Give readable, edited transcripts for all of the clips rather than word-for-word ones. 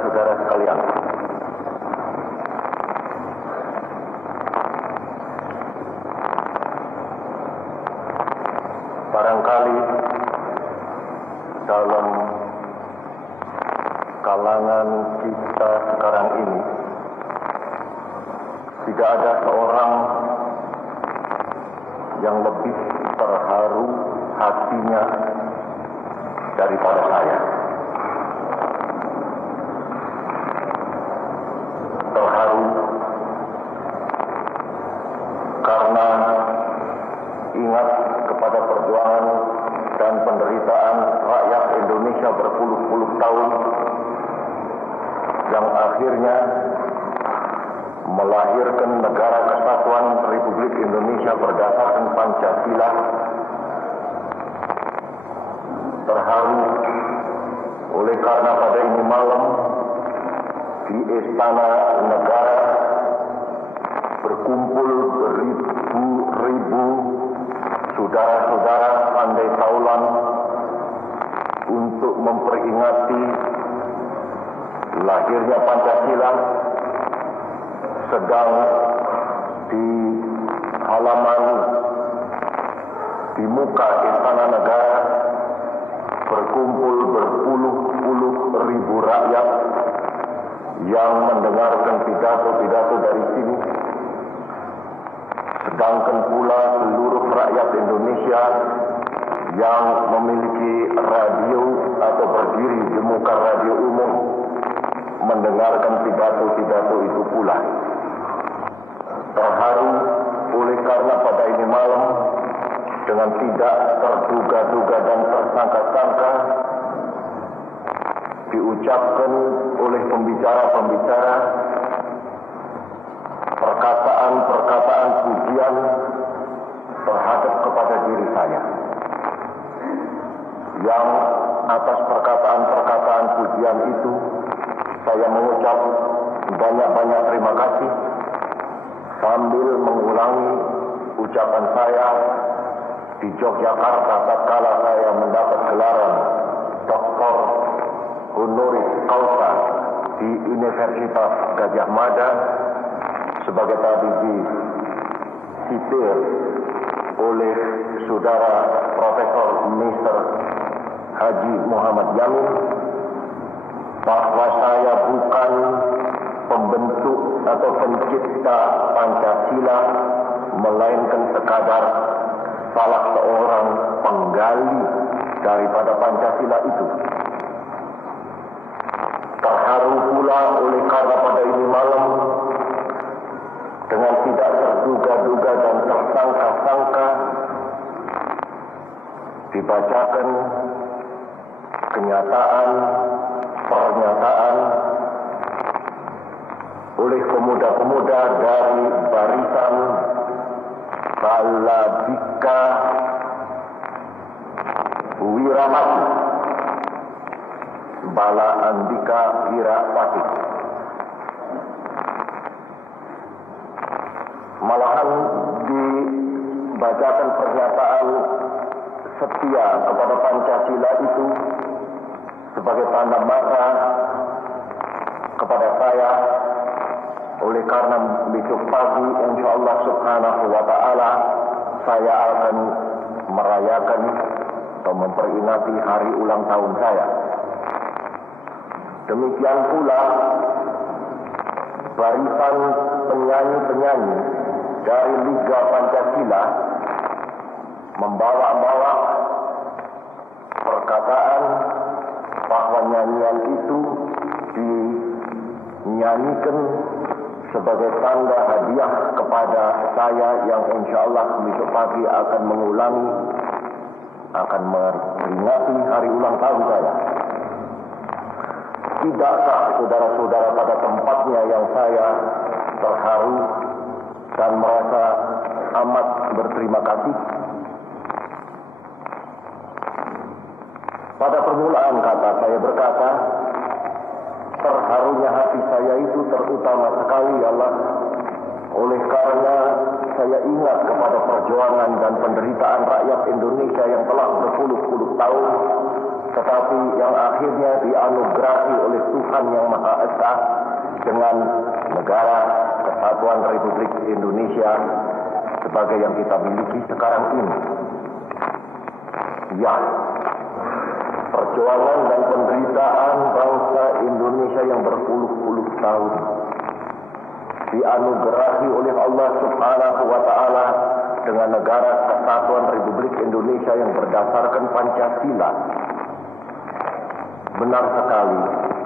saudara-saudara sekalian, barangkali dalam kalangan kita sekarang ini tidak ada seorang yang lebih terharu hatinya daripada saya. Terharu karena ingat kepada perjuangan dan penderitaan rakyat Indonesia berpuluh-puluh tahun yang akhirnya melahirkan negara kesatuan Republik Indonesia berdasarkan Pancasila. Terharu oleh karena pada ini malam di Istana Negara berkumpul beribu-ribu saudara-saudara pandai taulan untuk memperingati lahirnya Pancasila. Sedang di halaman di muka Istana Negara berkumpul berpuluh-puluh ribu rakyat yang mendengarkan pidato-pidato dari sini. Sedangkan pula seluruh rakyat Indonesia yang memiliki radio atau berdiri di muka radio umum mendengarkan pidato-pidato itu pula. Terharu oleh karena pada ini malam dengan tidak terduga-duga dan tersangka-sangka diucapkan oleh pembicara-pembicara perkataan-perkataan pujian terhadap kepada diri saya, yang atas perkataan-perkataan pujian itu saya mengucap banyak-banyak terima kasih sambil mengulangi ucapan saya di Yogyakarta tatkala saya mendapat gelaran Dr. Honoris Causa di Universitas Gadjah Mada sebagai tadi disitir oleh saudara Profesor Mr. Haji Muhammad Yamin, bahwa saya bukan pembentuk atau pencipta Pancasila, melainkan sekadar salah seorang penggali daripada Pancasila itu. Terharu pula oleh karena pada ini malam dengan tidak terduga-duga dan tersangka-sangka dibacakan pernyataan oleh pemuda-pemuda dari barisan Baladika Wiramati, Bala Andika Wirawati. Malahan dibacakan pernyataan setia kepada Pancasila itu sebagai tanda mata kepada saya, oleh karena besok pagi insyaallah subhanahu wa ta'ala saya akan merayakan atau memperingati hari ulang tahun saya. Demikian pula barisan penyanyi-penyanyi dari Liga Pancasila membawa-bawa perkataan bahwa nyanyian itu dinyanyikan sebagai tanda hadiah kepada saya yang insyaallah besok pagi akan memperingati hari ulang tahun saya. Tidakkah saudara-saudara pada tempatnya yang saya terharu dan merasa amat berterima kasih? Pada permulaan kata saya berkata, terharunya hati saya itu terutama sekali ialah oleh karena saya ingat kepada perjuangan dan penderitaan rakyat Indonesia yang telah berpuluh-puluh tahun tetapi yang akhirnya dianugerahi oleh Tuhan Yang Maha Esa dengan negara Kesatuan Republik Indonesia sebagai yang kita miliki sekarang ini. Ya, perjuangan dan penderitaan bangsa Indonesia yang berpuluh-puluh tahun dianugerahi oleh Allah Subhanahu wa Ta'ala dengan negara Kesatuan Republik Indonesia yang berdasarkan Pancasila. Benar sekali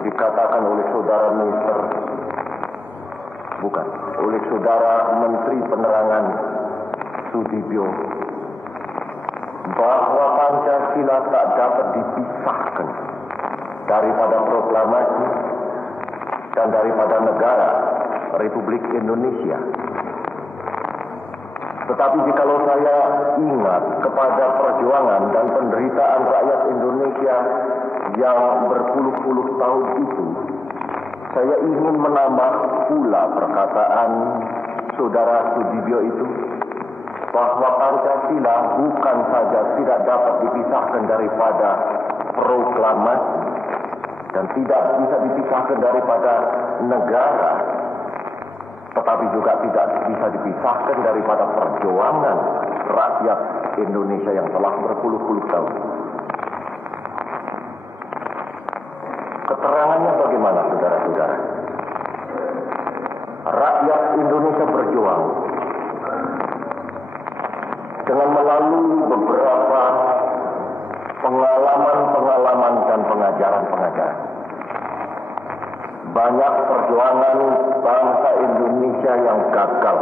dikatakan oleh saudara Minister, oleh saudara Menteri Penerangan Sudibyo, bahwa Pancasila tak dapat dipisahkan daripada proklamasi dan daripada negara Republik Indonesia. Tetapi jikalau saya ingat kepada perjuangan dan penderitaan rakyat Indonesia yang berpuluh-puluh tahun itu, saya ingin menambah pula perkataan saudara Sudibyo itu, bahwa Pancasila bukan saja tidak dapat dipisahkan daripada proklamasi dan tidak bisa dipisahkan daripada negara, tetapi juga tidak bisa dipisahkan daripada perjuangan rakyat Indonesia yang telah berpuluh-puluh tahun. Keterangannya bagaimana, saudara-saudara? Rakyat Indonesia berjuang dengan melalui beberapa pengalaman dan pengajaran. Banyak perjuangan bangsa Indonesia yang gagal.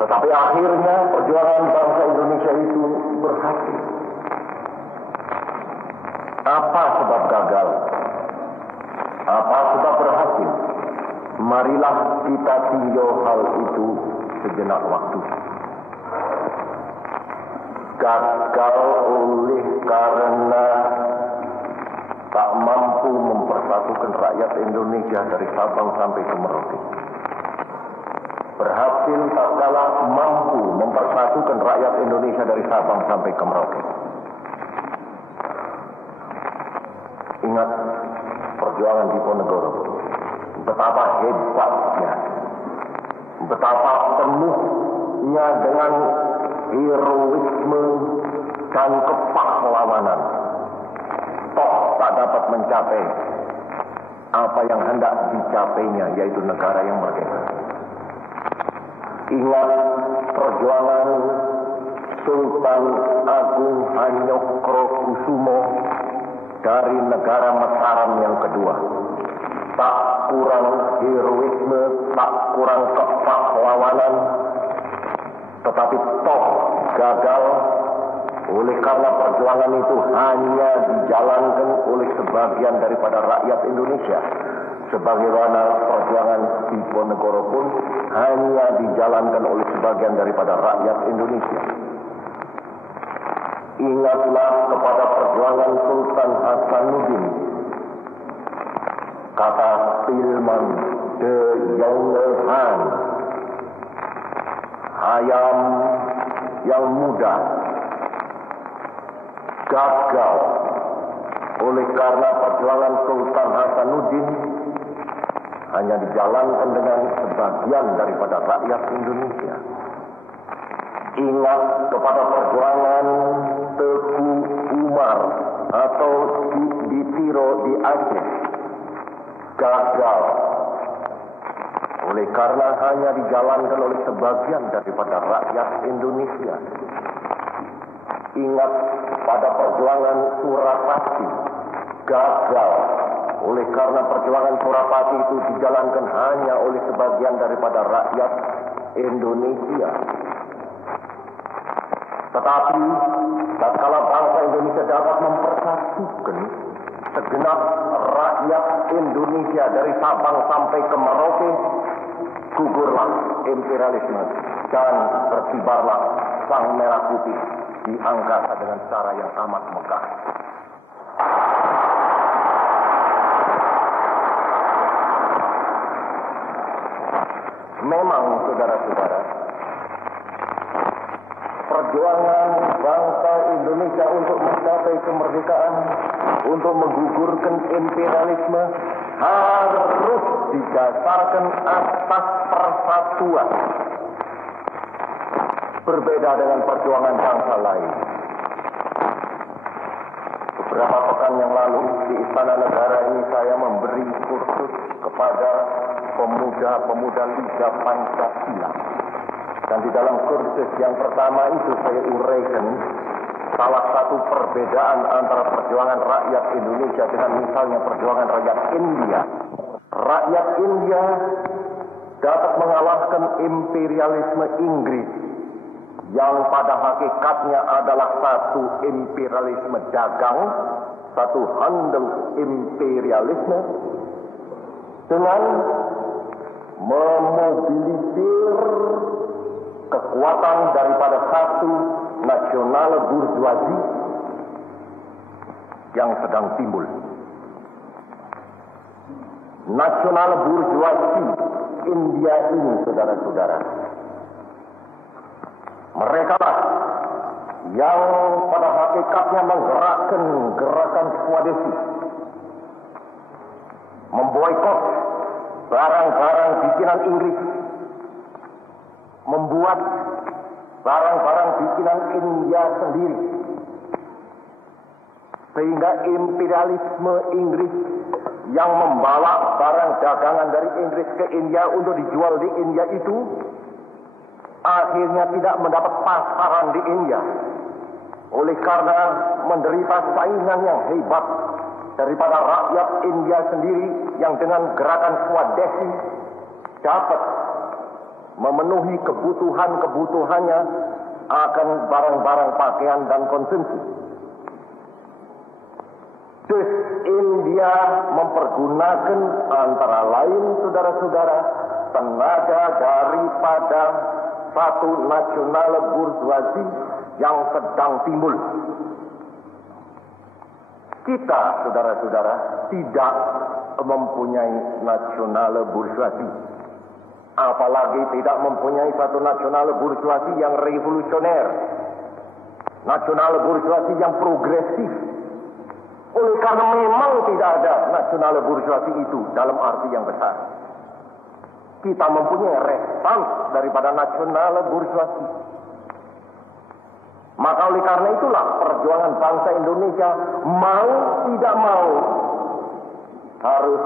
Tetapi akhirnya perjuangan bangsa Indonesia itu berhasil. Apa sebab gagal? Apa sebab berhasil? Marilah kita tinjau hal itu sejenak waktu. Gagal oleh karena tak mampu mempersatukan rakyat Indonesia dari Sabang sampai ke Merauke. Berhasil tak kalah mampu mempersatukan rakyat Indonesia dari Sabang sampai ke Merauke. Ingat perjuangan Diponegoro, betapa hebatnya, betapa penuhnya dengan heroisme dan kepahlawanan. Toh tak dapat mencapai apa yang hendak dicapainya, yaitu negara yang merdeka. Ingat perjuangan Sultan Agung Hanyokrokusumo dari negara Mataram yang kedua. Tak kurang heroisme, tak kurang kepahlawanan, tetapi toh gagal oleh karena perjuangan itu hanya dijalankan oleh sebagian daripada rakyat Indonesia. Sebagaimana perjuangan Diponegoro pun hanya dijalankan oleh sebagian daripada rakyat Indonesia. Ingatlah kepada perjuangan Sultan Hasanuddin. Kata Tilman de Jonge Han, ayam yang muda gagal oleh karena perjuangan Sultan Hasanuddin hanya dijalankan dengan sebagian daripada rakyat Indonesia. Ingat kepada perjuangan Teku Umar atau di Tiro di Aceh, gagal oleh karena hanya dijalankan oleh sebagian daripada rakyat Indonesia. Ingat pada perjuangan Surapati, gagal oleh karena perjuangan Surapati itu dijalankan hanya oleh sebagian daripada rakyat Indonesia. Tetapi tatkala bangsa Indonesia dapat mempersatukan segenap rakyat Indonesia dari Sabang sampai ke Merauke, gugurlah imperialisme dan terkibarlah sang merah putih di angkasa dengan cara yang amat megah. Memang, saudara-saudara, perjuangan bangsa Indonesia untuk mencapai mencapai kemerdekaan, untuk menggugurkan imperialisme, harus didasarkan atas persatuan. Berbeda dengan perjuangan bangsa lain. Beberapa pekan yang lalu di Istana Negara ini saya memberi kursus kepada pemuda-pemuda Liga Pancasila. Dan di dalam kursus yang pertama itu saya uraikan salah satu perbedaan antara perjuangan rakyat Indonesia dengan misalnya perjuangan rakyat India. Rakyat India dapat mengalahkan imperialisme Inggris yang pada hakikatnya adalah satu imperialisme dagang, satu handel imperialisme, dengan memobilisir kekuatan daripada satu nasional burjuasi yang sedang timbul. Nasional burjuasi India ini, saudara-saudara, mereka lah yang pada hakikatnya menggerakkan gerakan Swadesi, memboikot barang-barang bikinan Inggris, membuat barang-barang bikinan India sendiri, sehingga imperialisme Inggris yang membawa barang dagangan dari Inggris ke India untuk dijual di India itu akhirnya tidak mendapat pasaran di India, oleh karena menderita saingan yang hebat daripada rakyat India sendiri yang dengan gerakan Swadesi dapat memenuhi kebutuhannya akan barang-barang pakaian dan konsumsi. Terus India mempergunakan antara lain, saudara-saudara, tenaga daripada satu nasional burjuasi yang sedang timbul. Kita, saudara-saudara, tidak mempunyai nasional burjuasi. Apalagi tidak mempunyai satu nasional burjuasi yang revolusioner, nasional burjuasi yang progresif. Oleh karena memang tidak ada nasional burjuasi itu dalam arti yang besar. Kita mempunyai respons daripada nasional burjuasi. Maka oleh karena itulah perjuangan bangsa Indonesia mau tidak mau harus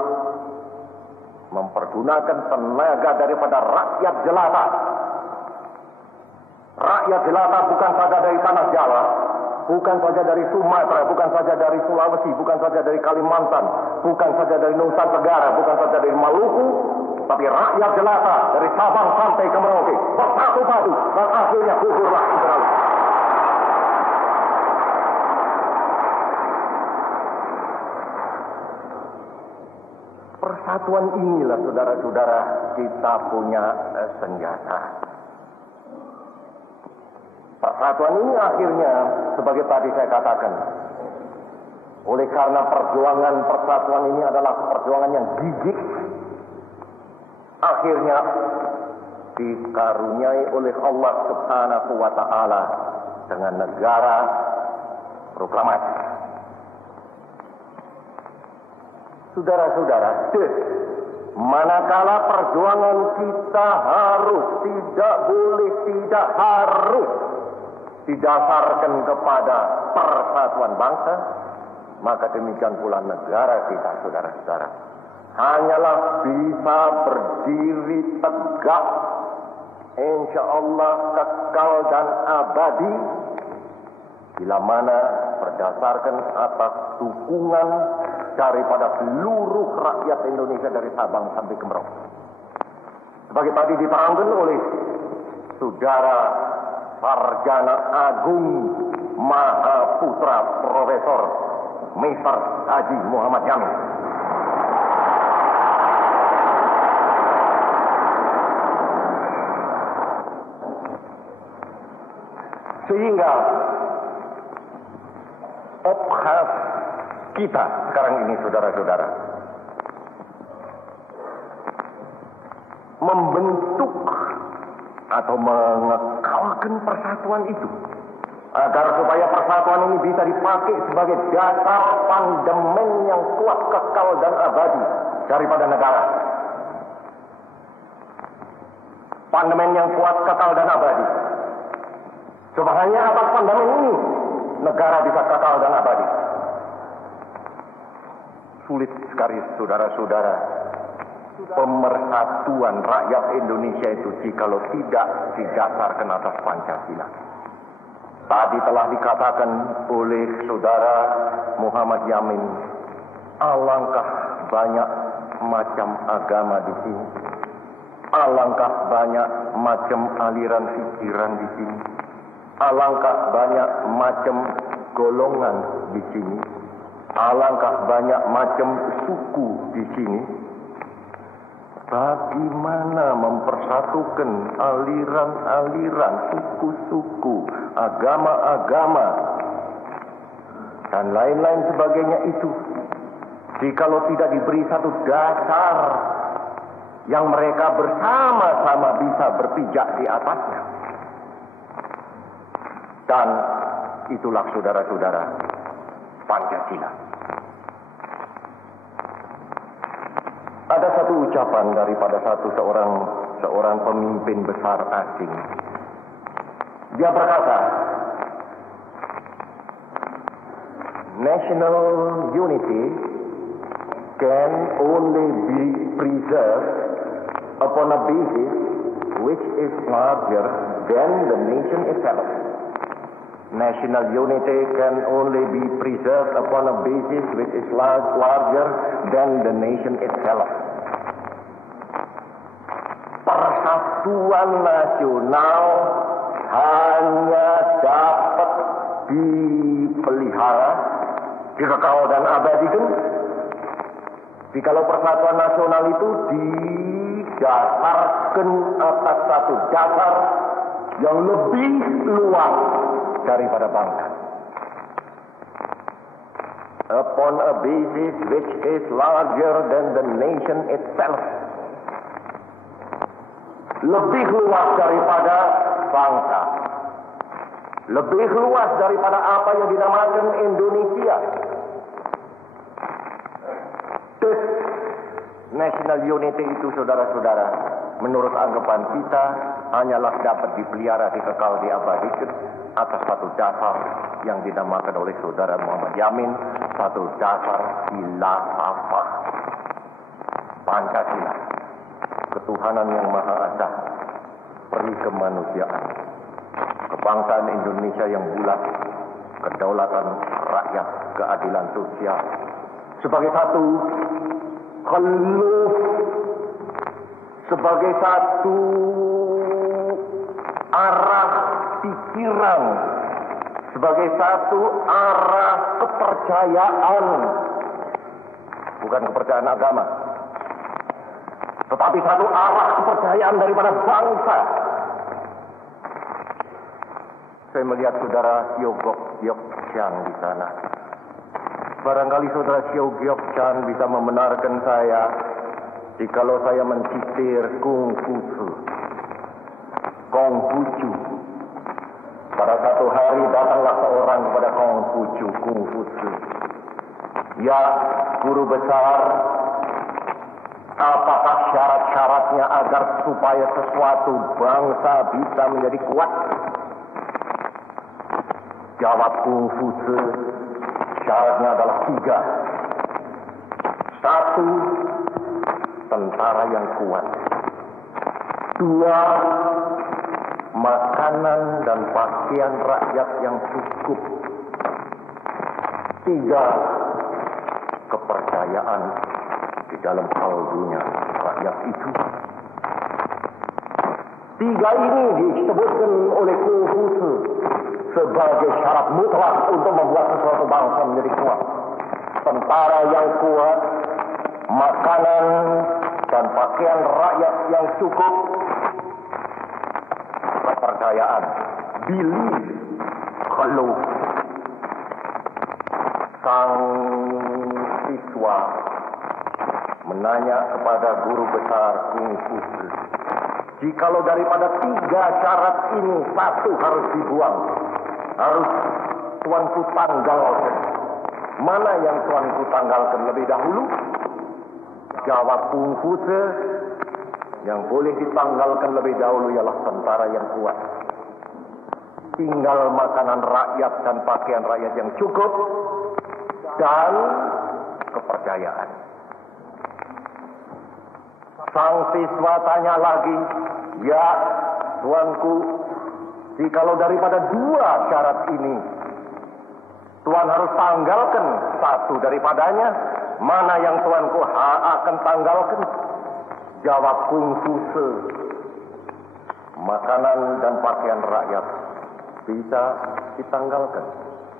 mempergunakan tenaga daripada rakyat jelata. Rakyat jelata bukan saja dari tanah Jawa, bukan saja dari Sumatera, bukan saja dari Sulawesi, bukan saja dari Kalimantan, bukan saja dari Nusa Tenggara, bukan saja dari Maluku, tapi rakyat jelata dari Sabang sampai ke Merauke bersatu padu dan akhirnya gugurlah imperialisme. Persatuan inilah, saudara-saudara, kita punya senjata. Persatuan ini akhirnya, sebagai tadi saya katakan, oleh karena perjuangan persatuan ini adalah perjuangan yang gigih, akhirnya dikaruniai oleh Allah Subhanahu wa Ta'ala dengan negara proklamasi. Saudara-saudara, manakala perjuangan kita harus, tidak boleh, tidak harus didasarkan kepada persatuan bangsa, maka demikian pula negara kita, saudara-saudara, hanyalah bisa berdiri tegak, insya Allah kekal dan abadi, bila mana berdasarkan atas dukungan daripada seluruh rakyat Indonesia dari Sabang sampai ke Merauke. Sebagai tadi diterangkan oleh Saudara Sarjana Agung Mahaputra Profesor Mr. Haji Muhammad Yamin. Sehingga obhas kita sekarang ini, saudara-saudara, membentuk atau mengekalkan persatuan itu agar supaya persatuan ini bisa dipakai sebagai dasar pandemen yang kuat, kekal dan abadi daripada negara. Pandemen yang kuat, kekal dan abadi. Cuma hanya atas pandemen ini negara bisa kekal dan abadi. Sulit sekali saudara-saudara pemersatuan rakyat Indonesia itu jikalau tidak didasarkan atas Pancasila. Tadi telah dikatakan oleh saudara Muhammad Yamin, alangkah banyak macam agama di sini, alangkah banyak macam aliran pikiran di sini, alangkah banyak macam golongan di sini, alangkah banyak macam suku di sini. Bagaimana mempersatukan aliran-aliran, suku-suku, agama-agama, dan lain-lain sebagainya itu, jikalau tidak diberi satu dasar yang mereka bersama-sama bisa berpijak di atasnya. Dan itulah saudara-saudara Pancasila. Ada satu ucapan daripada seorang pemimpin besar asing. Dia berkata, national unity can only be preserved upon a basis which is larger than the nation itself. National unity can only be preserved upon a basis which is larger than the nation itself. Persatuan nasional hanya dapat dipelihara, dikekal dan abadikan jikalau persatuan nasional itu didasarkan atas satu dasar yang lebih luas daripada bangsa. Upon a basis which is larger than the nation itself. Lebih luas daripada bangsa. Lebih luas daripada apa yang dinamakan Indonesia. This national unity itu saudara-saudara, menurut anggapan kita hanyalah dapat dipelihara, dikekal, diabadikan atas satu dasar yang dinamakan oleh saudara Muhammad Yamin, satu dasar khilafah Pancasila, ketuhanan yang maha esa, peri kemanusiaan, kebangsaan Indonesia yang bulat, kedaulatan rakyat, keadilan sosial, sebagai satu khaluf, sebagai satu arah pikiran, sebagai satu arah kepercayaan, bukan kepercayaan agama, tetapi satu arah kepercayaan daripada bangsa. Saya melihat saudara Sio Gyok Chan di sana. Barangkali saudara Sio Gyok Chan bisa membenarkan saya jikalau saya mencitir Konghucu. Pada satu hari datanglah seorang kepada Konghucu. Ya, guru besar, apakah syarat-syaratnya agar supaya sesuatu bangsa bisa menjadi kuat? Jawab Konghucu, syaratnya adalah 3. 1, tentara yang kuat. 2, makanan dan pakaian rakyat yang cukup. 3, kepercayaan di dalam hal dunia rakyat itu. 3 ini disebutkan oleh Konghucu sebagai syarat mutlak untuk membuat sesuatu bangsa menjadi kuat. Tentara yang kuat, makanan dan pakaian rakyat yang cukup, kepercayaan, belief, kalau sang siswa menanya kepada guru besar Konghucu, jikalau daripada 3 syarat ini 1 harus dibuang, harus tuanku tanggalkan. Mana yang tuanku tanggalkan lebih dahulu? Jawab Konfuse, yang boleh ditanggalkan lebih dahulu ialah tentara yang kuat. Tinggal makanan rakyat dan pakaian rakyat yang cukup dan kepercayaan. Sang siswa tanya lagi, ya tuanku, jikalau daripada dua syarat ini tuan harus tanggalkan satu daripadanya, mana yang tuanku akan tanggalkan? Jawab Konfuse, makanan dan pakaian rakyat bisa ditanggalkan.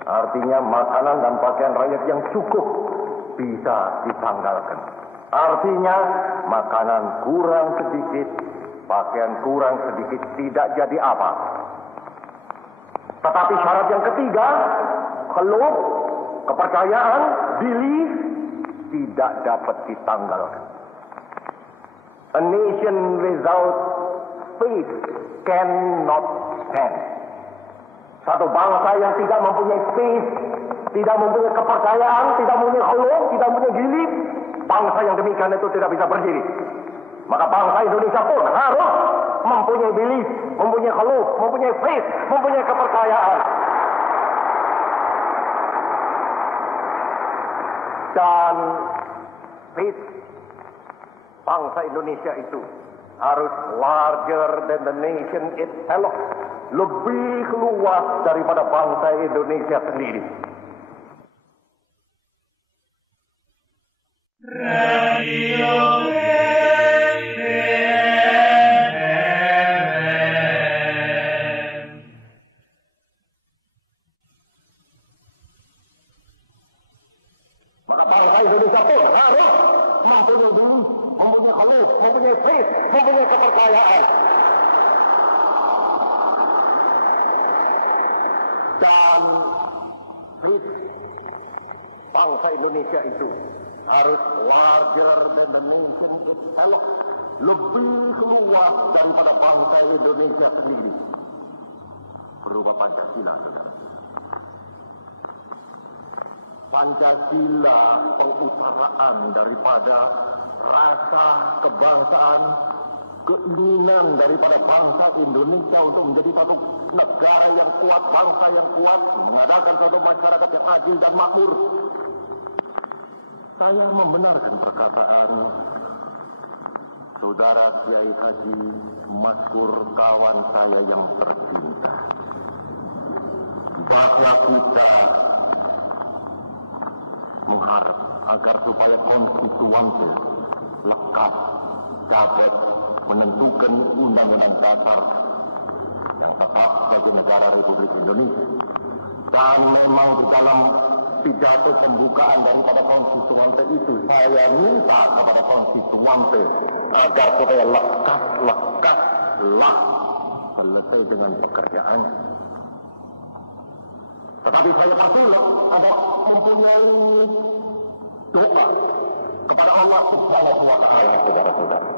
Artinya makanan dan pakaian rakyat yang cukup bisa ditanggalkan. Artinya makanan kurang sedikit, pakaian kurang sedikit tidak jadi apa. Tetapi syarat yang ketiga, khuluf, kepercayaan, belief, tidak dapat ditanggalkan. A nation without faith cannot stand. Satu bangsa yang tidak mempunyai faith, tidak mempunyai kepercayaan, tidak mempunyai khuluf, tidak mempunyai belief, bangsa yang demikian itu tidak bisa berdiri. Maka bangsa Indonesia pun harus mempunyai belief, mempunyai khuluf, mempunyai faith, mempunyai kepercayaan. Dan faith bangsa Indonesia itu harus larger than the nation itself, lebih luas daripada bangsa Indonesia sendiri. Radio maka bangsa Indonesia pun harus mempunyai diri, mempunyai khuluf, mempunyai faith, mempunyai kepercayaan. Dan faith bangsa Indonesia itu harus larger than the nation itself, lebih luas daripada bangsa Indonesia sendiri. Berupa Pancasila, saudara. Pancasila pengutaraan daripada rasa kebangsaan, keinginan daripada bangsa Indonesia untuk menjadi satu negara yang kuat, bangsa yang kuat, mengadakan satu masyarakat yang adil dan makmur. Saya membenarkan perkataan Saudara Kiai Haji Maskur, kawan saya yang tercinta, bahwa kita mengharap agar supaya konstituante lekas dapat menentukan undang-undang dasar yang tetap sebagai negara Republik Indonesia. Dan memang di dalam pidato pembukaan daripada konstituante itu saya minta kepada konstituante agar supaya lekaslah selesai dengan pekerjaannya. Tetapi saya pasti ada mempunyai doa kepada Allah Subhanahu wa Ta'ala, saudara-saudara.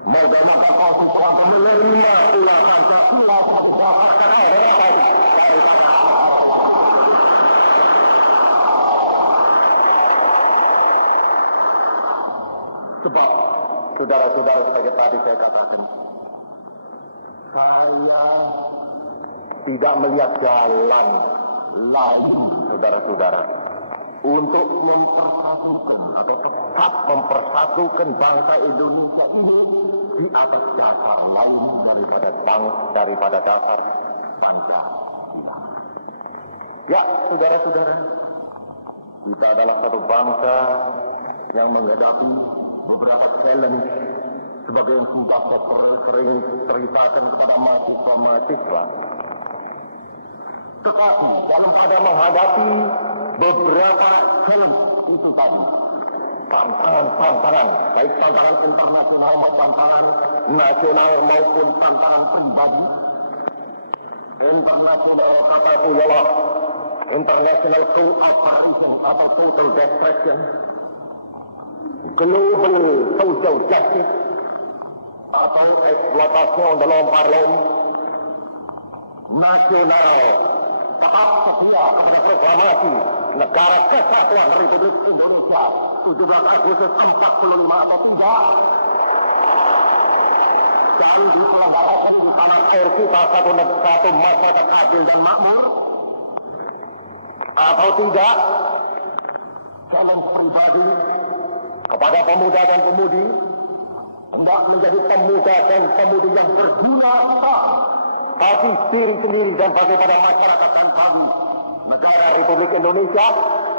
Moga-moga konstituante menerima pula Pancasila sebagai dasar kedaulatan daripada negara Republik Indonesia. Sebab, saudara-saudara, sebagai tadi saya katakan, saya tidak melihat jalan lain, saudara-saudara, untuk mempersatukan atau tetap mempersatukan bangsa Indonesia ini di atas dasar lain daripada dasar Pancasila. Ya, saudara-saudara, kita adalah satu bangsa yang menghadapi beberapa challenge sebagai yang sudah sering ceritakan kepada mahasiswa-mahasiswa. Tetapi dalam pada menghadapi beberapa challenge itu tadi, tantangan-tantangan, baik tantangan internasional maupun tantangan nasional maupun tantangan pribadi. Internasional kataku ialah international cooperation atau total destruction, global social justice atau eksploitasi yang dalam parlem, nasional tetap setia kepada proklamasi Negara Kesatuan Republik Indonesia 17 Agustus 45 atau tidak, dan diselenggarakan di tanah air kita satu masyarakat adil dan makmur, atau tidak, challenge pribadi kepada pemuda dan pemudi hendak menjadi pemuda dan pemudi yang berguna bagi diri sendiri dan bagi pada masyarakat dan bagi negara Republik Indonesia,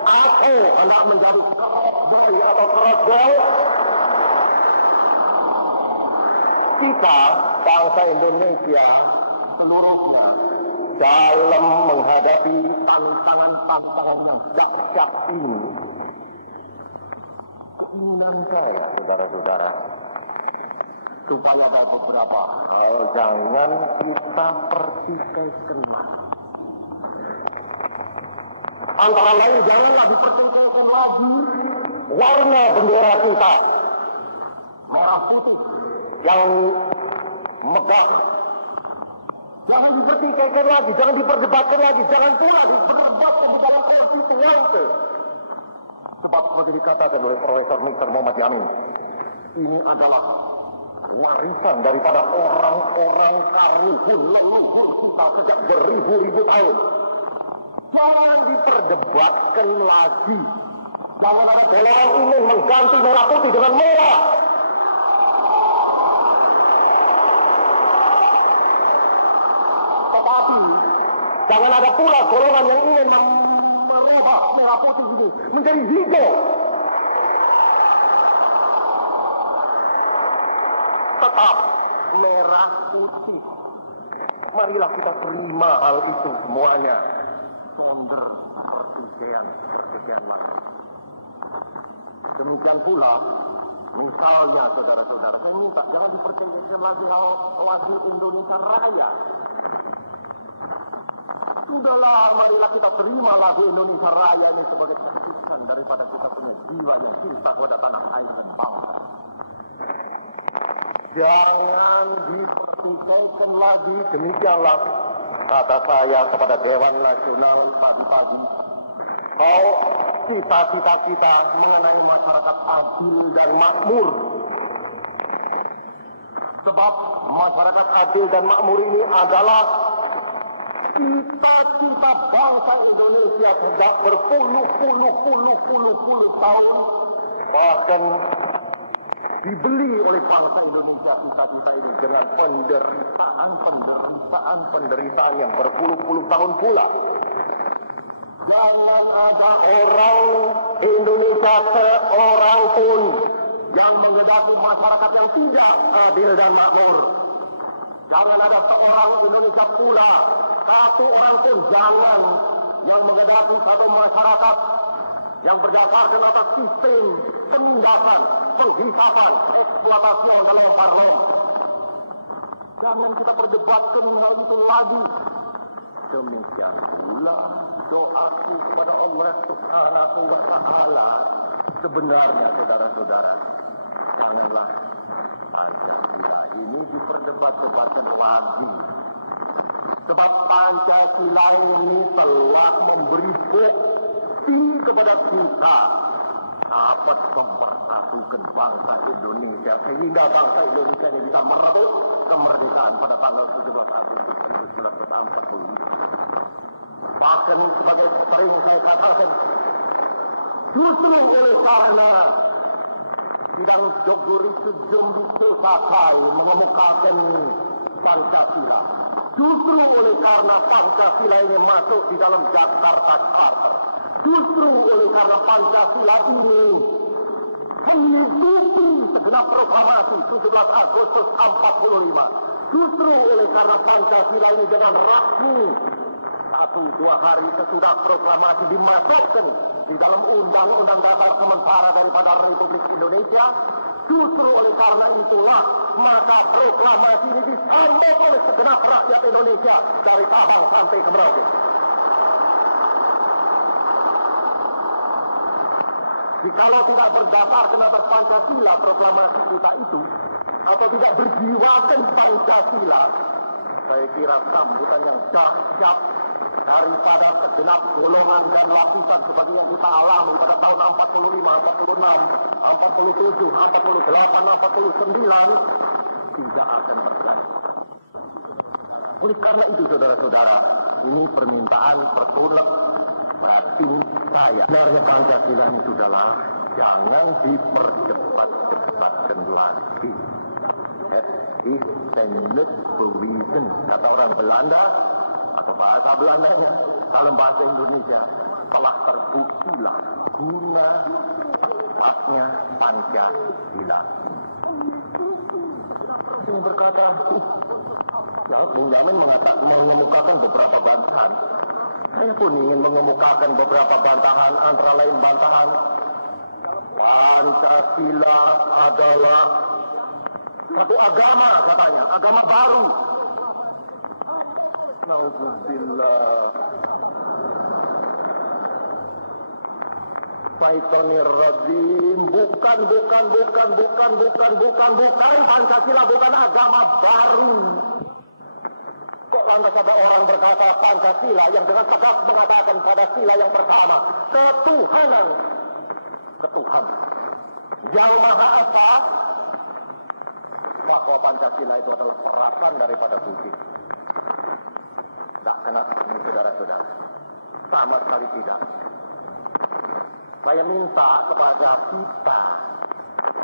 atau hendak menjadi boy atau girl. Kita, bangsa Indonesia seluruhnya, dalam menghadapi tantangan-tantangan yang dahsyat ini, keinginan saya, saudara-saudara, supaya ada beberapa hal jangan kita pertikaikan lagi. Antara lain, janganlah dipertikaikan lagi warna bendera kita, merah putih yang megah. Jangan dipertikaikan lagi, jangan diperdebatkan lagi, jangan pula diperdebatkan di dalam konstituante. Sebab seperti dikatakan oleh Profesor Mr. Muhammad Yamin, ini adalah warisan daripada orang-orang karuhun leluhur kita sejak beribu-ribu tahun. Jangan diperdebatkan lagi. Jangan ada golongan ingin mengganti merah putih dengan merah. Tetapi jangan ada pula golongan yang ingin merubah merah putih ini menjadi hijau. Tetap merah putih. Marilah kita terima hal itu semuanya. Sonder pertikaian lagi. Demikian pula, misalnya saudara-saudara, saya minta jangan dipertikaikan lagi hal lagu Indonesia Raya. Sudahlah, marilah kita terima lagu Indonesia Raya ini sebagai saksian daripada kita punya jiwa yang cinta kepada tanah air dan bangsa. Jangan dipertikaikan lagi. Demikianlah kata saya kepada Dewan Nasional pagi-pagi. Kau cita-cita kita mengenai masyarakat adil dan makmur. Sebab masyarakat adil dan makmur ini adalah cita-cita bangsa Indonesia sejak berpuluh-puluh tahun, bahkan dibeli oleh bangsa Indonesia cita-cita ini dengan penderitaan yang berpuluh-puluh tahun pula. Jangan ada orang Indonesia seorang pun yang menghendaki masyarakat yang tidak adil dan makmur. Jangan ada seorang Indonesia pula, satu orang pun jangan, yang menghendaki satu masyarakat yang berdasarkan atas sistem penindakan, penghisapan, eksploitasi dan lempar-lempar. Jangan kita perdebatkan hal itu lagi. Demikian pula doaku kepada Allah Subhanahu wa Ta'ala. Sebenarnya saudara-saudara, janganlah Pancasila ini diperdebat-debatkan lagi. Sebab Pancasila ini telah memberi bukti kepada kita dapat mempersatukan bangsa Indonesia sehingga bangsa Indonesia ini bisa merebut kemerdekaan pada tanggal 17 Agustus 1945. Bahkan sebagai sering saya katakan, justru oleh karena sidang Joguri Sejum di Sesakai mengemukakan Pancasila, justru oleh karena Pancasila ini masuk di dalam Jakarta Charter, justru oleh karena Pancasila ini mengikuti segenap proklamasi 17 Agustus 45, justru oleh karena Pancasila ini dengan resmi 1-2 hari sesudah proklamasi dimasukkan di dalam Undang-Undang Dasar Sementara daripada Republik Indonesia, justru oleh karena itulah maka proklamasi ini disambut oleh segenap rakyat Indonesia dari Sabang sampai ke Merauke. Jikalau tidak berdasarkan atas Pancasila proklamasi kita itu, atau tidak berjiwakan Pancasila, saya kira sambutan yang dahsyat daripada segenap golongan dan lapisan seperti yang kita alami pada tahun 45, 46, 47, 48, 49 tidak akan terjadi. Oleh karena itu saudara-saudara, ini permintaan pertolak batin saya. Sebenarnya Pancasila ini sudahlah, jangan dipercepat-cepatkan lagi. Het is ten nut bewezen, kata orang Belanda atau bahasa Belandanya. Dalam bahasa Indonesia telah terbuktilah guna tepatnya Pancasila. Ini berkata, ya, Bung Jamin mengemukakan beberapa bantahan. Saya pun ingin mengemukakan beberapa bantahan, antara lain bantahan Pancasila adalah satu agama, katanya, agama baru. Nauzubillah. Syaitonir rajim. Bukan. Pancasila bukan agama baru. Kok lantas ada orang berkata Pancasila yang dengan tegas mengatakan pada sila yang pertama ketuhanan, yang Maha Esa, bahwa Pancasila itu adalah perasan daripada budi. Tak kena ini saudara-saudara, sama sekali tidak. Saya minta kepada kita,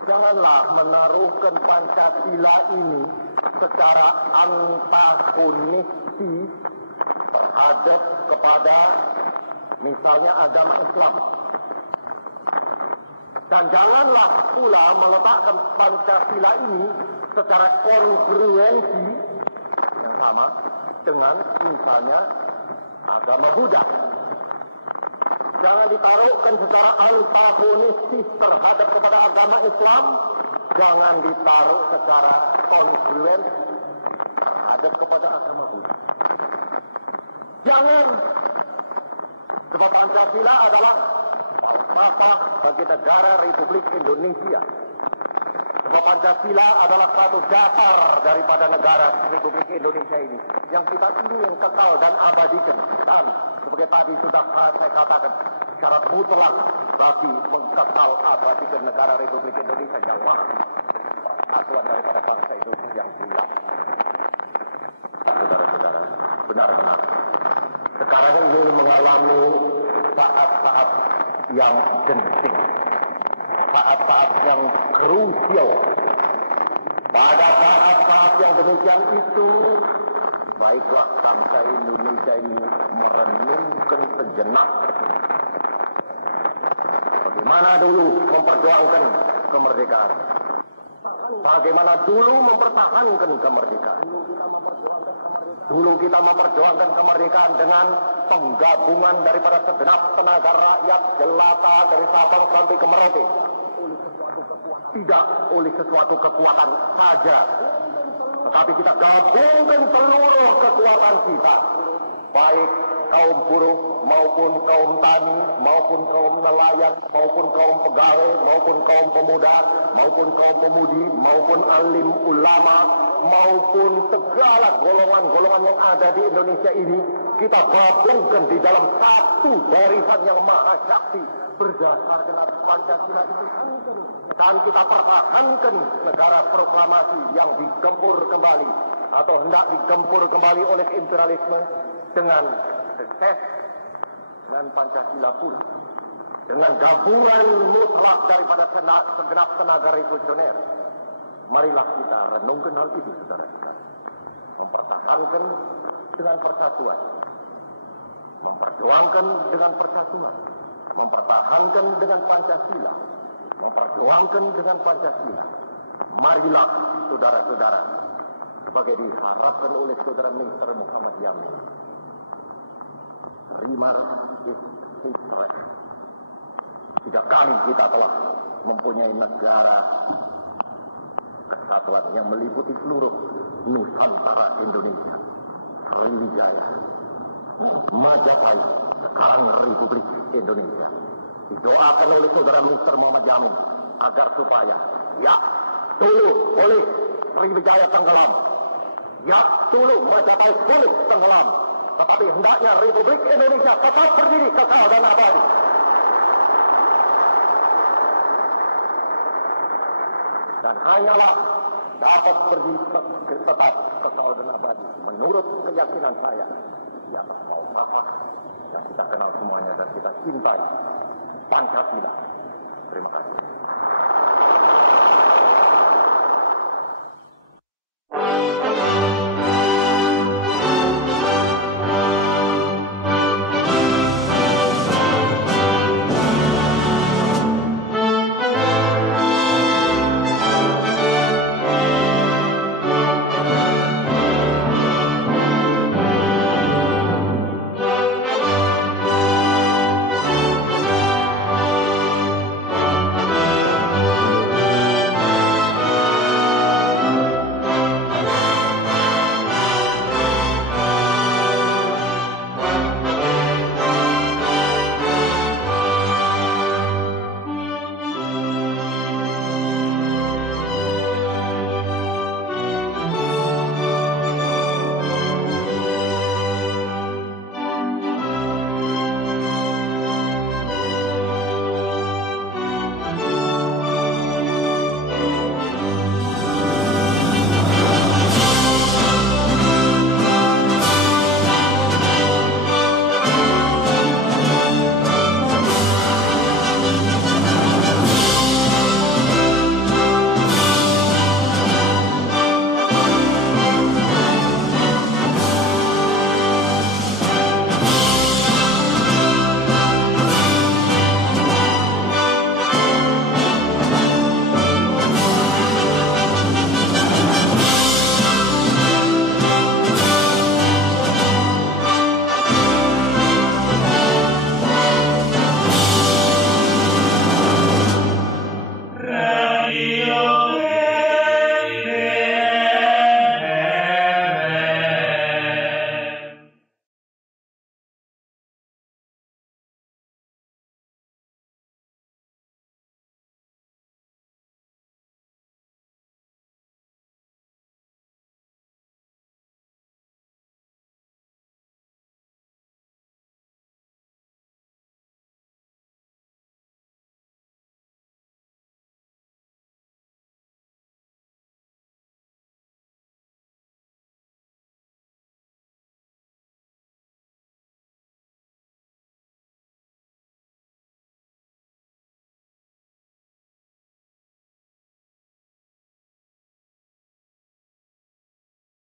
janganlah menaruhkan Pancasila ini secara antagonistis terhadap kepada misalnya agama Islam. Dan janganlah pula meletakkan Pancasila ini secara kongruensi yang sama dengan misalnya agama Buddha. Jangan ditaruhkan secara antagonistis terhadap kepada agama Islam. Jangan ditaruh secara kongruen terhadap kepada agama Buddha. Jangan. Sebab Pancasila adalah falsafah bagi negara Republik Indonesia. Sebab Pancasila adalah satu dasar daripada negara Republik Indonesia ini yang kita ingin kekal dan abadikan. Dan sebagai tadi sudah saya katakan, syarat mutlak bagi mengkekal abadikan negara Republik Indonesia yang persatuan daripada bangsa Indonesia yang jelas. Saudara-saudara, benar-benar sekarang ini mengalami saat-saat yang genting, saat-saat yang krusial. Pada saat-saat yang demikian itu, baiklah bangsa Indonesia ini merenungkan sejenak bagaimana dulu memperjuangkan kemerdekaan, bagaimana dulu mempertahankan kemerdekaan. Dulu kita memperjuangkan kemerdekaan dengan penggabungan daripada segenap tenaga rakyat jelata dari Sabang sampai ke Merauke. Tidak oleh sesuatu kekuatan saja, tetapi kita gabungkan seluruh kekuatan kita, baik kaum buruh maupun kaum tani, maupun kaum nelayan, maupun kaum pegawai, maupun kaum pemuda, maupun kaum pemudi, maupun alim ulama, maupun segala golongan-golongan yang ada di Indonesia ini, kita gabungkan di dalam satu barisan yang maha sakti berdasarkan atas Pancasila itu. Dan kita pertahankan negara proklamasi yang digempur kembali atau hendak digempur kembali oleh imperialisme dengan sukses. Dengan Pancasila pun, dengan gabungan mutlak daripada segenap tenaga revolusioner. Marilah kita renungkan hal itu, saudara-saudara. Mempertahankan dengan persatuan, memperjuangkan dengan persatuan, mempertahankan dengan Pancasila, memperjuangkan dengan Pancasila. Marilah, saudara-saudara, sebagai diharapkan oleh saudara Mr. Muhammad Yamin, remark is history. 3 kali kita telah mempunyai negara kesatuan yang meliputi seluruh Nusantara Indonesia. Sriwijaya, Majapahit, sekarang Republik Indonesia. Didoakan oleh saudara Mr. Muhammad Yamin agar supaya dulu boleh Sriwijaya tenggelam, dulu Majapahit boleh tenggelam, tetapi hendaknya Republik Indonesia tetap berdiri kekal dan abadi. Dan hanyalah dapat berdiri tetap kekal dan abadi menurut keyakinan saya di atas falsafah yang kita kenal semuanya dan kita cintai, Pancasila. Terima kasih.